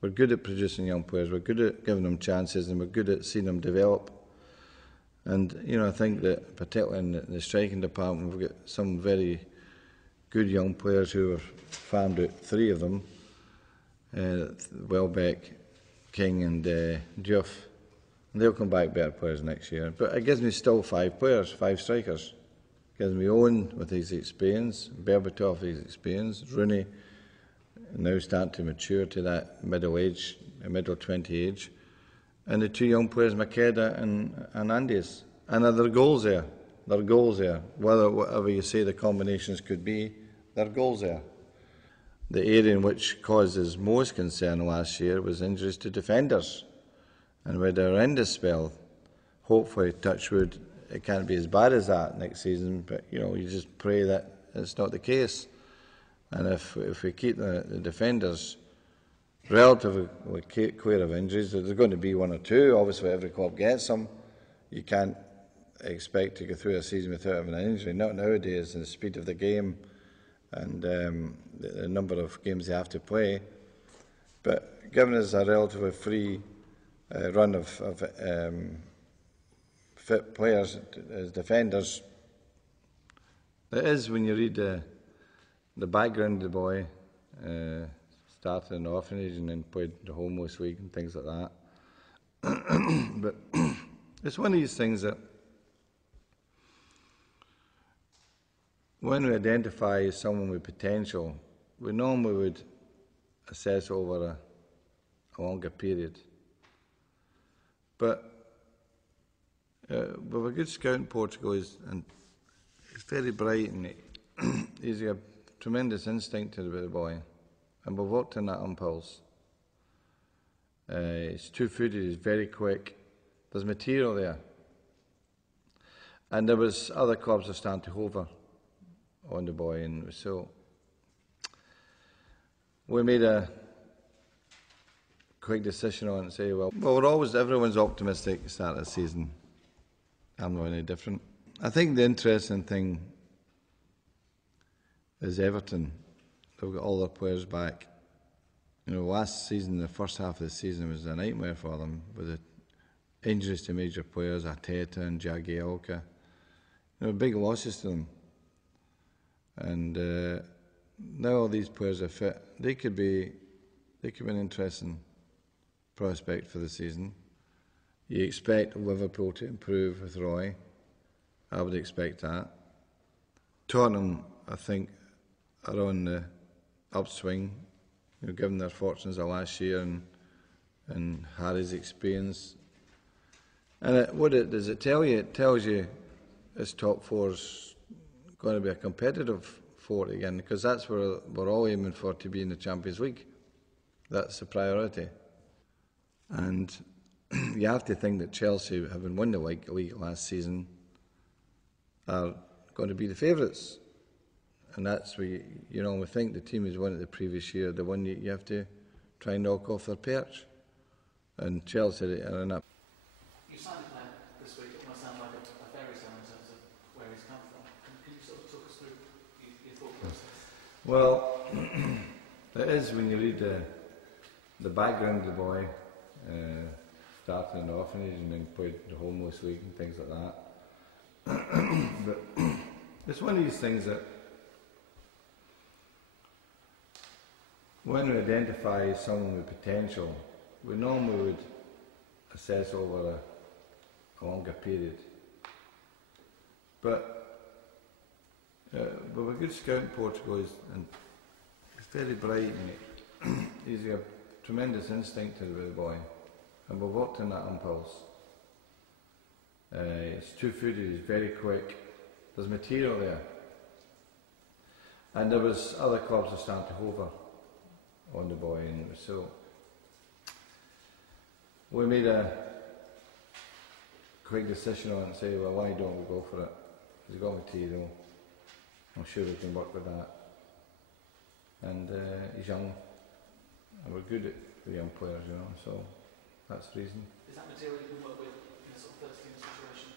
We're good at producing young players, we're good at giving them chances, and we're good at seeing them develop. And, I think that particularly in the striking department, we've got some very good young players who have farmed out 3 of them, Welbeck, King and Diouf. And they'll come back better players next year. But it gives me still 5 players, 5 strikers. It gives me Owen with his experience, Berbatov with his experience, Rooney now starting to mature to that middle 20 age. And the 2 young players, Makeda and Andes. And there are goals there. There are goals there. Whatever you say the combinations could be, there are goals there. The area in which caused us most concern last year was injuries to defenders. And we had a horrendous spell. Hopefully, touch wood, it can't be as bad as that next season, but you just pray that it's not the case. And if we keep the defenders relatively clear of injuries, there's going to be 1 or 2. Obviously, every club gets them. You can't expect to go through a season without having an injury. Not nowadays, in the speed of the game and the number of games they have to play. But given us a relatively free run of fit players as defenders, it is when you read the background of the boy. Started in the orphanage and then played the homeless league and things like that. But it's one of these things that when we identify someone with potential, we normally would assess over a longer period. But with a good scout in Portugal, he's very bright and he's got a tremendous instinct to the boy. And we've worked on that impulse. He's 2-footed, he's very quick. There's material there. And there was other clubs that started to hover on the boy, and so we made a quick decision on it and say, well, everyone's optimistic at the start of the season. I'm not any different. I think the interesting thing is Everton. They've got all their players back. Last season, the first half of the season was a nightmare for them with the injuries to major players, Arteta and Jagielka. Big losses to them. And now all these players are fit. They could be an interesting prospect for the season. You expect Liverpool to improve with Roy. I would expect that. Tottenham, I think, are on the upswing, given their fortunes of last year and Harry's experience. And what does it tell you? It tells you this top 4's going to be a competitive 4 again, because that's where we're all aiming for, to be in the Champions League. That's the priority. And you have to think that Chelsea, having won the league last season, are going to be the favourites. And that's where, we think the team has won it the previous year, the one you have to try and knock off their perch. And Chelsea are in up. You signed a player this week, it almost sounds like a fairy tale in terms of where he's come from. Can you sort of talk us through your thought process? Well, it is when you read the background of the boy, started in the orphanage and then played the homeless league and things like that. But it's one of these things that when we identify someone with potential, we normally would assess over a longer period. But with a good scout in Portugal, he's very bright and he's got a tremendous instinct to the boy. And we've worked on that impulse. He's 2-footed, he's very quick. There's material there. And there was other clubs that started to hover on the boy, and so we made a quick decision on it and say, well, why don't we go for it? He's got material. I'm sure we can work with that. And he's young, and we're good at the young players, so that's the reason. Is that material you can work with in a sort of first team situation?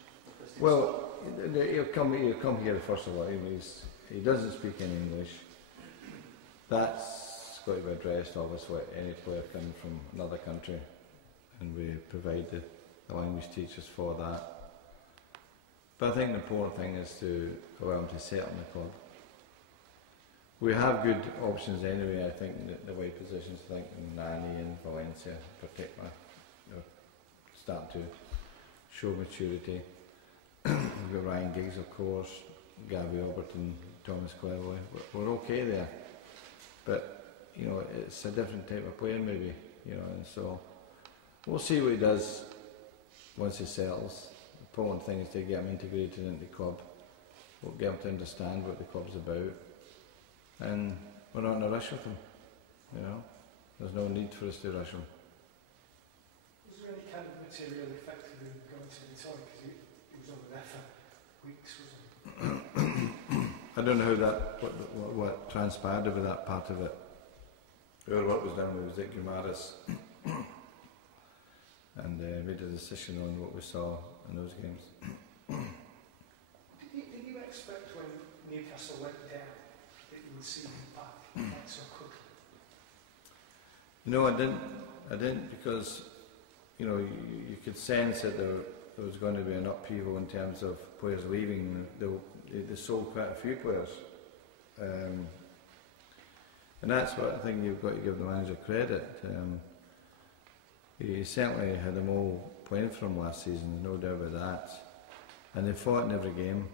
Well, he'll come here first of all. He doesn't speak any English. That's got to be addressed, obviously, any player coming from another country, and we provide the language teachers for that. But I think the important thing is to allow them to settle in the club. We have good options anyway. I think the way positions, I think Nani and Valencia in particular, they're starting to show maturity. We've got Ryan Giggs, of course, Gabby Albert and Thomas Cleverley. We're okay there, but you know, it's a different type of player maybe, you know, and so we'll see what he does once he settles. The important thing is to get him integrated into the club. We'll get him to understand what the club's about, and we're not in a rush with him, you know. There's no need for us to rush him. Was there any kind of material effective in going to the toy? Because he was over there for weeks, wasn't he? I don't know how that, what transpired over that part of it. Our work was done with Zeke Guimaras and made a decision on what we saw in those games. Did you expect when Newcastle went down that you would see him back so quickly? No, I didn't, because you know, you could sense that there was going to be an upheaval in terms of players leaving. They sold quite a few players, and that's what I think you've got to give the manager credit. He certainly had them all playing for him last season, no doubt about that, and they fought in every game,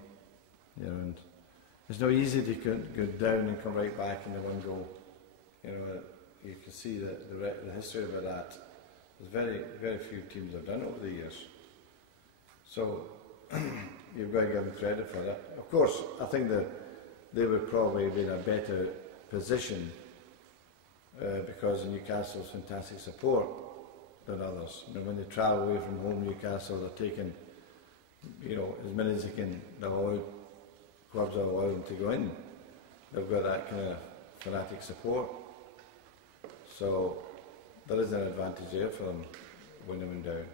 you know, and it's not easy to go down and come right back in the one goal. You know, you can see that the history about that. There's very few teams have done it over the years. So you've got to give them credit for that. Of course, I think that they would probably be in a better position because of Newcastle's fantastic support than others. You know, when they travel away from home, Newcastle, they're taking, you know, as many as they can. Clubs are allowed them to go in. They've got that kind of fanatic support. So there is an advantage there for them when they went down.